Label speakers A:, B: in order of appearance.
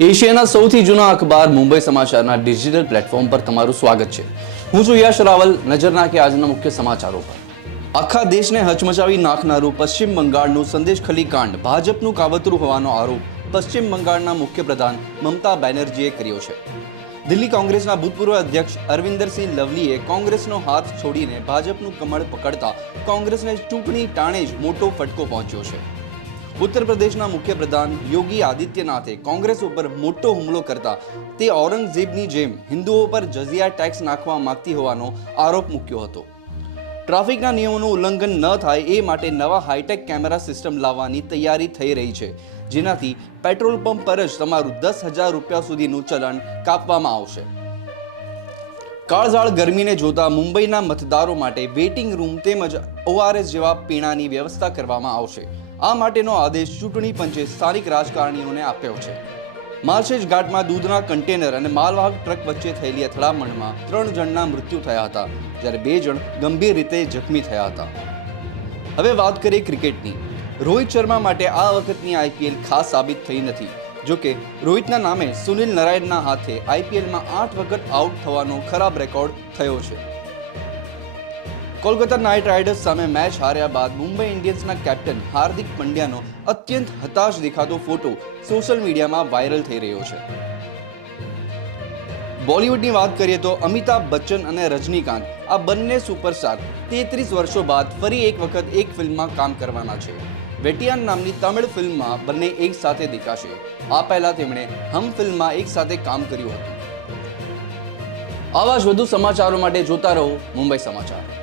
A: એશિયાના સૌથી જૂના અખબાર મુંબઈ સમાચારના ડિજિટલ પ્લેટફોર્મ પર તમારું સ્વાગત છે. હું છું યશ રાવલ. નજર નાખે આજના મુખ્ય સમાચારો પર. આખા દેશને હચમચાવી નાખનારું પશ્ચિમ બંગાળનું સંદેશ ખલી કાંડ. ભાજપનું કાવતરું હોવાનો આરોપ પશ્ચિમ બંગાળના મુખ્યપ્રધાન મમતા બેનર્જીએ કર્યો છે. દિલ્હી કોંગ્રેસના ભૂતપૂર્વ અધ્યક્ષ અરવિંદરસિંહ લવલીએ કોંગ્રેસનો હાથ છોડીને ભાજપનું કમળ પકડતા કોંગ્રેસને ચૂંટણી ટાણે જ મોટો ફટકો પહોંચ્યો છે. ઉત્તર પ્રદેશના મુખ્યપ્રધાન યોગી આદિત્યનાથે કોંગ્રેસ ઉપર મોટો હુમલો કરતા તે ઔરંગઝેબની જેમ હિન્દુઓ પર જઝિયા ટેક્સ નાખવા માંગતી હોવાનો આરોપ મૂક્યો હતો. ટ્રાફિકના નિયમોનું ઉલ્લંઘન ન થાય એ માટે નવા હાઈટેક કેમેરા સિસ્ટમ લાવવાની તૈયારી થઈ રહી છે, જેનાથી પેટ્રોલ પંપ પર જ તમારું દસ હજાર રૂપિયા સુધીનું ચલણ કાપવામાં આવશે. કાળઝાળ ગરમીને જોતા મુંબઈના મતદારો માટે વેઇટિંગ રૂમ તેમજ ઓઆરએસ જેવા પીણાની વ્યવસ્થા કરવામાં આવશે. આ માટેનો આદેશ ચૂંટણી પંચે સ્થાનિક રાજકારણીઓને આપ્યો છે. માર્શેજ ઘાટમાં દૂધના કન્ટેનર અને માલવાહક ટ્રક વચ્ચે થયેલી અથડામણમાં ત્રણ જણના મૃત્યુ થયા હતા, જ્યારે બે જણ ગંભીર રીતે જખમી થયા હતા. હવે વાત કરીએ ક્રિકેટની. રોહિત શર્મા માટે આ વખતની આઈપીએલ ખાસ સાબિત થઈ નથી. જોકે, રોહિતના નામે સુનિલ નારાયણના હાથે આઈપીએલમાં આઠ વખત આઉટ થવાનો ખરાબ રેકોર્ડ થયો છે. કોલકાતા નાઇટ રાઇડર્સ સામે મેચ હાર્યા બાદ મુંબઈ ઇન્ડિયન્સના કેપ્ટન હાર્દિક પંડ્યાનો અત્યંત હતાશ દેખાતો ફોટો સોશિયલ મીડિયામાં વાયરલ થઈ રહ્યો છે. બોલિવૂડની વાત કરીએ તો અમિતાભ બચ્ચન અને રજનીકાંત, આ બંને સુપરસ્ટાર તેત્રીસ વર્ષો બાદ ફરી એક વખત એક ફિલ્મમાં કામ કરવાના છે. વેટિયાન નામની તમિળ ફિલ્મમાં બંને એક સાથે દેખાશે. આ પહેલા તેમણે હમ ફિલ્મમાં એક સાથે કામ કર્યું હતું. આવા જ વધુ સમાચારો માટે જોતા રહો મુંબઈ સમાચાર.